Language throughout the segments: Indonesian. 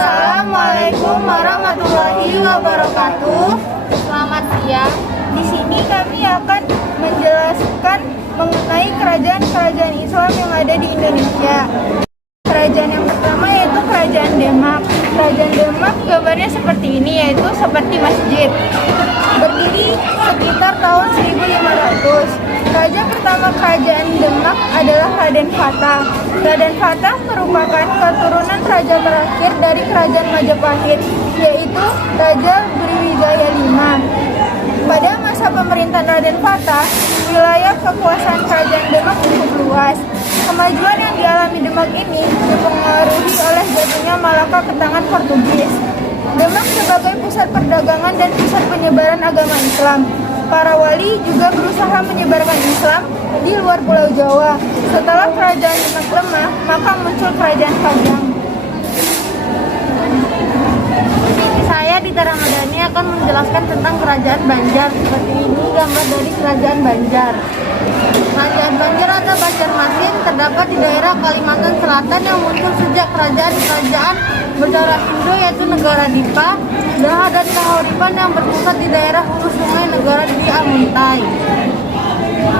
Assalamualaikum warahmatullahi wabarakatuh. Selamat siang. Di sini kami akan menjelaskan mengenai kerajaan-kerajaan Islam yang ada di Indonesia. Kerajaan yang pertama yaitu Kerajaan Demak. Kerajaan Demak gambarnya seperti ini, yaitu seperti masjid. Berdiri sekitar tahun 1500. Raja pertama Kerajaan Demak adalah Raden Fatah. Raden Fatah merupakan keturunan raja terakhir dari Kerajaan Majapahit, yaitu Raja Brawijaya V. Pada masa pemerintahan Raden Fatah, wilayah kekuasaan Kerajaan Demak cukup luas. Kemajuan yang dialami Demak ini dipengaruhi oleh jatuhnya Malaka ke tangan Portugis. Demak sebagai pusat perdagangan dan pusat penyebaran agama Islam. Para wali juga berusaha menyebarkan Islam di luar Pulau Jawa. Setelah Kerajaan Demak lemah, maka muncul Kerajaan Padang. Saya Dita Ramadhani akan menjelaskan tentang Kerajaan Banjar. Seperti ini gambar dari Kerajaan Banjar. Kerajaan Banjar atau Banjarmasin terdapat di daerah Kalimantan Selatan yang muncul sejak kerajaan-kerajaan berdarah Indo, yaitu negara Dipa, Daha dan Kahuripan yang berpusat di daerah hulu sungai negara di Amuntai.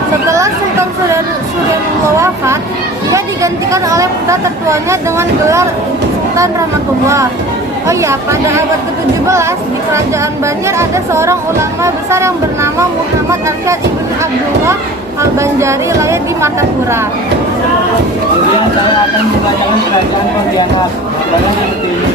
Setelah Sultan Sudanullah wafat, dia digantikan oleh putra tertuanya dengan gelar Sultan Rahmatullah. Oh iya, pada abad ke-17 di Kerajaan Banjar ada seorang ulama besar yang bernama Muhammad Arsyad Ibn Abdullah Al-Banjari lahir di Martapura. Kemudian saya akan membacakan Kerajaan Pontianak. Gambarnya seperti ini.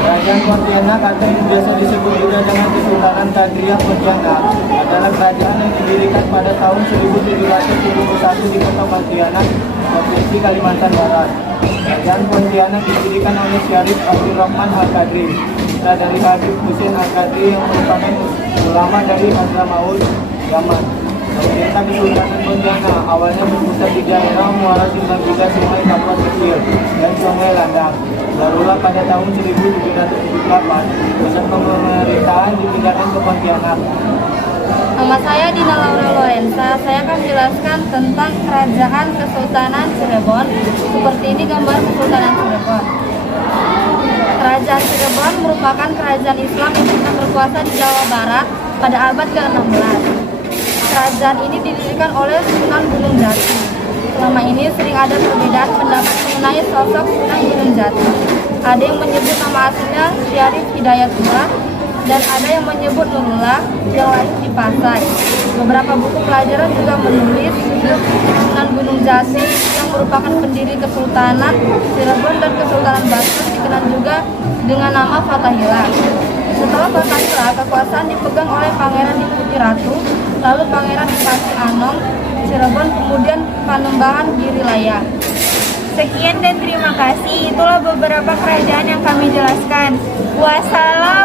Kerajaan Pontianak atau yang biasa disebut juga dengan Kesultanan Kadriah Pontianak adalah kerajaan yang didirikan pada tahun 1771 di kota Pontianak, Provinsi Kalimantan Barat. Kerajaan Pontianak didirikan oleh Syarif Abdul Rahman Al-Qadri, putra dari Habib Hussein Al-Qadri yang merupakan ulama dari Hadramaut, Yaman. Pemerintah Kesultanan Pontianak awalnya berpusat di daerah Muara Simpang Tiga Sungai Kapuas Kecil dan Sungai Landang. Barulah pada tahun 1778 pusat pemerintahan dipindahkan ke Pontianak. Nama saya Dina Laura Lorenza. Saya akan menjelaskan tentang Kerajaan Kesultanan Cirebon. Seperti ini gambar Kesultanan Cirebon. Kerajaan Cirebon merupakan kerajaan Islam yang pernah berkuasa di Jawa Barat pada abad ke-16. Kerajaan ini didirikan oleh Sunan Gunung Jati. Selama ini sering ada perbedaan pendapat mengenai sosok Sunan Gunung Jati. Ada yang menyebut nama aslinya Syarif Hidayatullah dan ada yang menyebut Nurullah yang lahir di Pasai. Beberapa buku pelajaran juga menulis hidup Sunan Gunung Jati yang merupakan pendiri Kesultanan Cirebon dan Kesultanan Batu, dikenal juga dengan nama Fatahillah. Setelah Fatahillah, kekuasaan dipegang oleh Pangeran Diputi Ratu, lalu Pangeran Dipati Anom Cirebon, kemudian Panembahan Girilaya. Sekian dan terima kasih. Itulah beberapa kerajaan yang kami jelaskan. Wassalam.